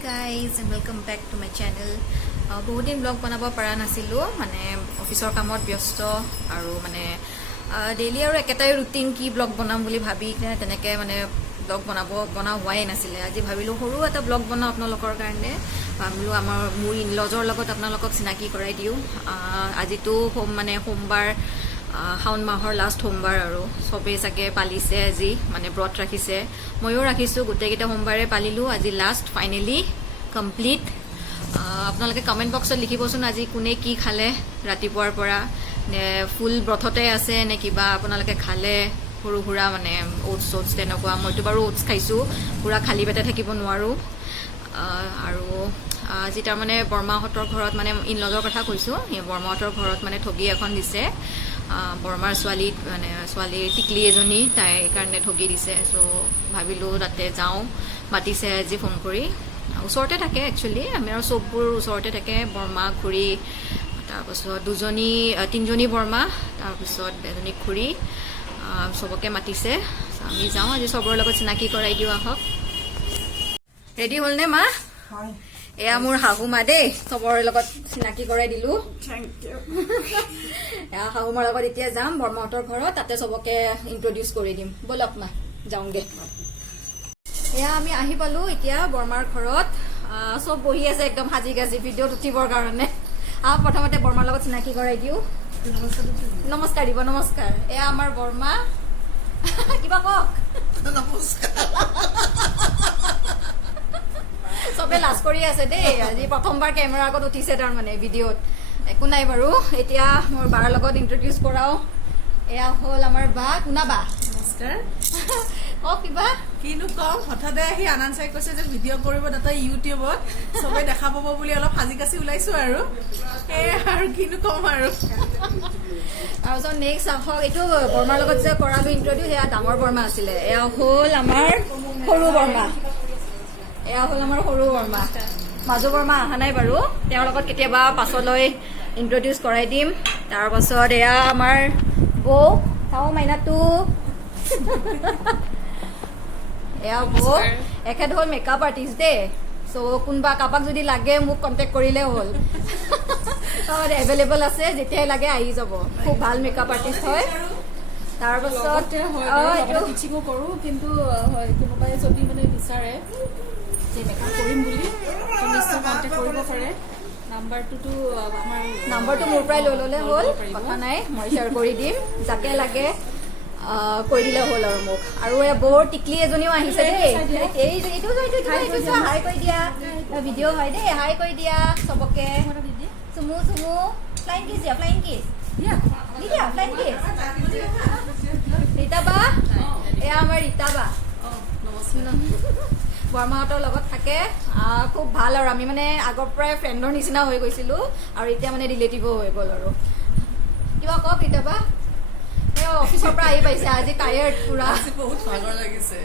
guys and welcome back to my channel. বহুত দিন blog বনাব পৰা নাছিলো মানে অফিসৰ কামত ব্যস্ত আৰু মানে ডেইলি আৰু একেটাই ৰুটিন কি ব্লগ বনাম বুলি ভাবি তেনেকে মানে ব্লগ বনা হোৱাই নাছিলে আজি ভাবিলো সৰু এটা ব্লগ বনাও আপোনালোকৰ কাৰণে ভাবিলো আমাৰ মোৰ ইনলজৰ লগত আপোনালোকক চিনাকি কৰাই দিও আজিতো মানে সোমবাৰ শাওন মাহৰ লাষ্ট সোমবাৰ আৰু সবে চাগে পালিছে আজি মানে ব্ৰত ৰাখিছে ময়ো ৰাখিছো গোটেইকেইটা সোমবাৰে পালিলো আজি লাষ্ট ফাইনেলি কমপ্লিট আপোনালোকে কমেন্ট বক্সত লিখিবচোন আজি কোনে কি খালে ৰাতিপুৱাৰ পৰা নে ফুল ব্ৰথতে আছে নে কিবা আপোনালোকে খালে সৰু হুৰা মানে ওটছ তেনেকুৱা মইতো বাৰু ওটছ খাইছো পুৰা খালি পেটে থাকিব নোৱাৰো আৰু আজি তাৰ মানে বৰ্মাহঁতৰ ঘৰত মানে ইনলজৰ কথা কৈছো বৰ্মাহঁতৰ ঘৰত মানে ঠগি এখন দিছে বৰ্মাৰ ছোৱালী টিকলি এজনী তাই কাৰণে ঠগি দিছে সো ভাবিলো তাতে যাওঁ মাতিছে আজি ফোন কৰি ওচৰতে থাকে একচুৱেলি আমি আৰু চববোৰ ওচৰতে থাকে বৰ্মা খুৰী তাৰপিছত তিনিজনী বৰ্মা তাৰপিছত এজনী খুৰী চবকে মাতিছে আমি যাওঁ আজি চবৰ লগত চিনাকি কৰাই দিওঁ আহক ৰেডি হ'লনে মা হয় এয়া মোৰ শাহু মা দেই চবৰ লগত চিনাকি কৰাই দিলো থ্যাংক ইউ এয়া শাহু মাৰ লগত এতিয়া যাম বৰ্মাহঁতৰ ঘৰত তাতে চবকে ইন্ট্ৰডিউচ কৰি দিম বলক মা যাওঁগে এয়া আমি আহি পালো এতিয়া বৰ্মাৰ ঘৰত চব বহি আছে একদম সাজি গাজি ভিডিঅ'ত উঠিবৰ কাৰণে প্ৰথমতে বৰ্মাৰ লগত চিনাকি কৰাই দিওঁ নমস্কাৰ দিব নমস্কাৰ এয়া আমাৰ বৰ্মা কিবা কওক চবে লাজ কৰি আছে দেই আজি প্ৰথমবাৰ কেমেৰাৰ আগত উঠিছে তাৰমানে ভিডিঅ'ত একো নাই বাৰু এতিয়া মোৰ বাৰ লগত ইন্ট্ৰডিউচ কৰাও এয়া হ'ল আমাৰ বা কোনা বা নমস্কাৰ কওক কিবা কিনো কম হঠাতে আহি আনন্দ চাই কৈছে যে ভিডিঅ' কৰিব তাতে ইউটিউবত চবে দেখা পাব বুলি অলপ সাজি কাচি ওলাইছো আৰু আৰু কিনো কম আৰু তাৰপিছত নেক্সট আহক এইটো বৰ্মাৰ লগত যে কৰালো ইন্ট্ৰডিউচ সেয়া ডাঙৰ বৰ্মা আছিলে এয়া হ'ল আমাৰ সৰু বৰ্মা মাজু বৰ্মা অহা নাই বাৰু তেওঁৰ লগত কেতিয়াবা পাছলৈ ইন্ট্ৰডিউচ কৰাই দিম তাৰপাছত এয়া আমাৰ বৌ চাওঁ মাইনাটো এয়া বৌ এখেত হ'ল মেকআপ আৰ্টিষ্ট দেই চ' কোনোবা কাৰোবাক যদি লাগে মোক কণ্টেক্ট কৰিলে হ'ল এভেইলেবল আছে যেতিয়াই লাগে আহি যাব খুব ভাল মেকআপ আৰ্টিষ্ট হয় তাৰপাছত টিচিঙো কৰো কিন্তু কোনোবাই যদি মানে বিচাৰে যে মেকআপ কৰিম বুলি নিশ্চয় কণ্টেক্ট কৰিব পাৰে নাম্বাৰটো মোৰ পৰাই লৈ ল'লে হ'ল কথা নাই মই শ্বেয়াৰ কৰি দিম যাকে লাগে কৈ দিলে হ'ল আৰু মোক আৰু এই বৰ টিকলি এজনীও আহিছে দেই হাই কৰি দিয়া ভিডিঅ' হয় দেই হাই কৰি দিয়া চবকে চুমু ফ্লাইং কিছ ৰীতা বা এয়া আমাৰ ৰীতা বা বৰ্মাহঁতৰ লগত থাকে খুব ভাল আৰু আমি মানে আগৰ পৰাই ফ্ৰেণ্ডৰ নিচিনা হৈ গৈছিলো আৰু এতিয়া মানে ৰিলেটিভো হৈ গ'ল আৰু কিবা কওক ৰীতা বা অফিচৰ পৰা আহি পাইছে আজি টায়াৰ্ড পুৰা বহুত ভাগৰ লাগিছে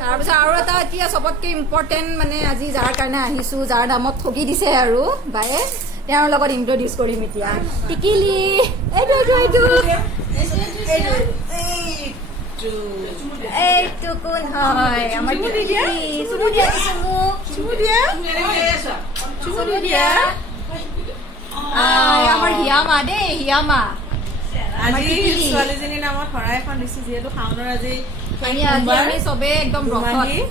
তাৰপিছত আৰু এটা এতিয়া চবতকে ইম্পৰ্টেণ্ট মানে আজি যাৰ কাৰণে আহিছো যাৰ নামত ঠগি দিছে আৰু বায়ে তেওঁৰ লগত ইন্ট্ৰডিউচ কৰিম এতিয়া টিকিলি এইটো কোন হয় আমাৰ আমাৰ হিয়ামা দেই হিয়ামা আজি ছোৱালীজনীৰ নামত শৰাই এখন দিছো যিহেতু শাওনৰ আজি আমি চবে একদম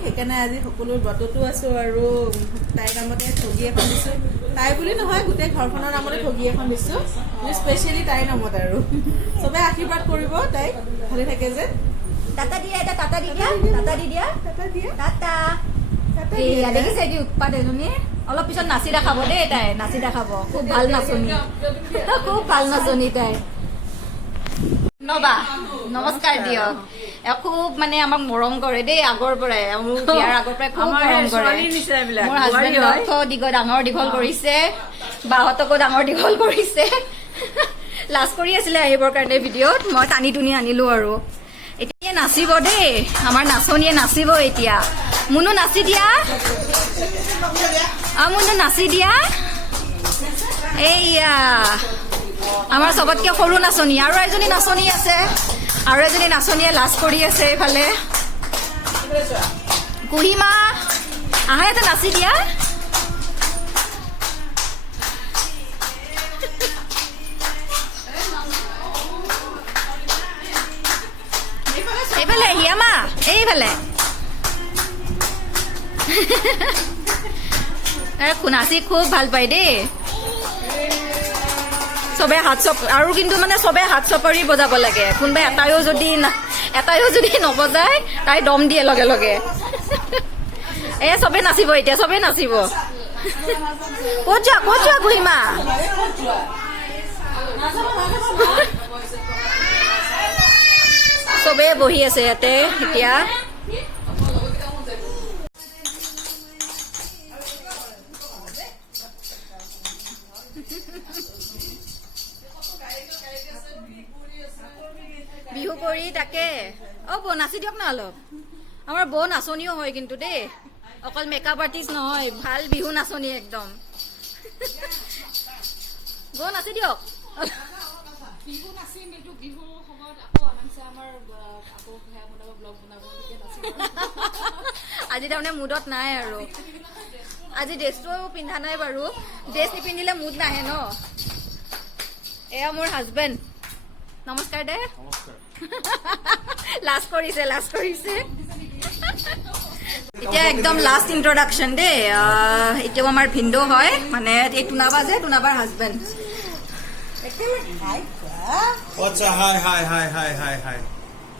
সেইকাৰণে আজি সকলো ব্ৰততো আছো আৰু তাইৰ নামতে ঠগি এখন দিছো তাই বুলি নহয় গোটেই ঘৰখনৰ নামতে ঠগি এখন দিছো স্পেচিয়েলি তাইৰ নামত আৰু চবে আশীৰ্বাদ কৰিব তাইক ভালে থাকে যে টাটা দিয়া এটা টাটা দি দিয়া দেখিছে এটি উৎপাত এজনী অলপ পিছত নাচি দেখাব দেই তাই নাচি দেখাব খুব ভাল নাচনী তাই নমস্কাৰ দিয়ক খুব মানে আমাক মৰম কৰে দেই আগৰ পৰাই বিয়াৰ আগৰ পৰাই খুব মৰম কৰে মোৰ হাজবেণ্ডক ডাঙৰ দীঘল কৰিছে বাহঁতকো ডাঙৰ দীঘল কৰিছে লাজ কৰি আছিলে আহিবৰ কাৰণে ভিডিঅ'ত মই টানি টুনি আনিলো আৰু এতিয়া নাচিব দেই আমাৰ নাচনীয়ে নাচিব এতিয়া মুনু নাচি দিয়া এইয়া আমাৰ চবতকে সৰু নাচনী আৰু এজনী নাচনী আছে আৰু এজনী নাচনীয়ে লাজ কৰি আছে এইফালে কুহিমা আহা এটা নাচি দিয়া এইফালে হিয়ামা এইফালে নাচি খুব ভাল পায় দেই চবে হাত চপ আৰু কিন্তু মানে চবে হাত চপৰি বজাব লাগে কোনোবাই এটাইও যদি নবজায় তাই দম দিয়ে লগে লগে চবে নাচিব এতিয়া চবে নাচিব ক'ত যোৱা কুহিমা চবে বহি আছে ইয়াতে এতিয়া বিহু কৰি তাকে বৌ নাচি দিয়ক না অলপ আমাৰ বৌ নাচনীও হয় কিন্তু দেই অকল মেকআপ আৰ্টিষ্ট নহয় ভাল বিহু নাচনী একদম বৌ নাচি দিয়ক বিহু নাচিম এইটো বিহুৰ সময়ত আকৌ আনামছে আমাৰ আকৌ সেয়া বনাব ব্লগ বনাব তেতিয়া নাচিম আজি তাৰমানে মুডত নাই আৰু আজি ড্ৰেছটো পিন্ধা নাই বাৰু ড্ৰেছ নিপিন্ধিলে মুড নাহে ন এয়া মোৰ হাজবেণ্ড নমস্কাৰ দে লাজ কৰিছে এতিয়া একদম লাষ্ট ইন্ট্ৰডাকশ্যন দেই এতিয়াও আমাৰ ভিন্দো হয় মানে এই টুনাবাৰ হাজবেণ্ড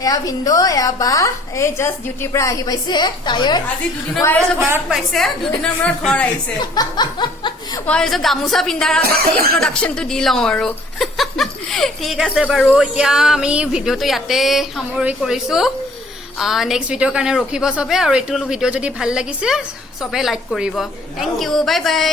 এয়া ভিন্দো এয়া বা এই জাষ্ট ডিউটিৰ পৰা আহি পাইছে টায়াৰ্ড আজি দুদিনৰ মূৰত ঘৰত পাইছে দুদিনৰ মূৰত ঘৰ আহিছে মই ভাবিছো গামোচা পিন্ধাৰ আগতে ইন্ট্ৰডাকশ্যনটো দি লওঁ আৰু ঠিক আছে বাৰু এতিয়া আমি ভিডিঅ'টো ইয়াতে সামৰি কৰিছো নেক্সট ভিডিঅ'ৰ কাৰণে ৰখিব চবে আৰু এইটো ভিডিঅ' যদি ভাল লাগিছে চবে লাইক কৰিব থেংক ইউ বাই বাই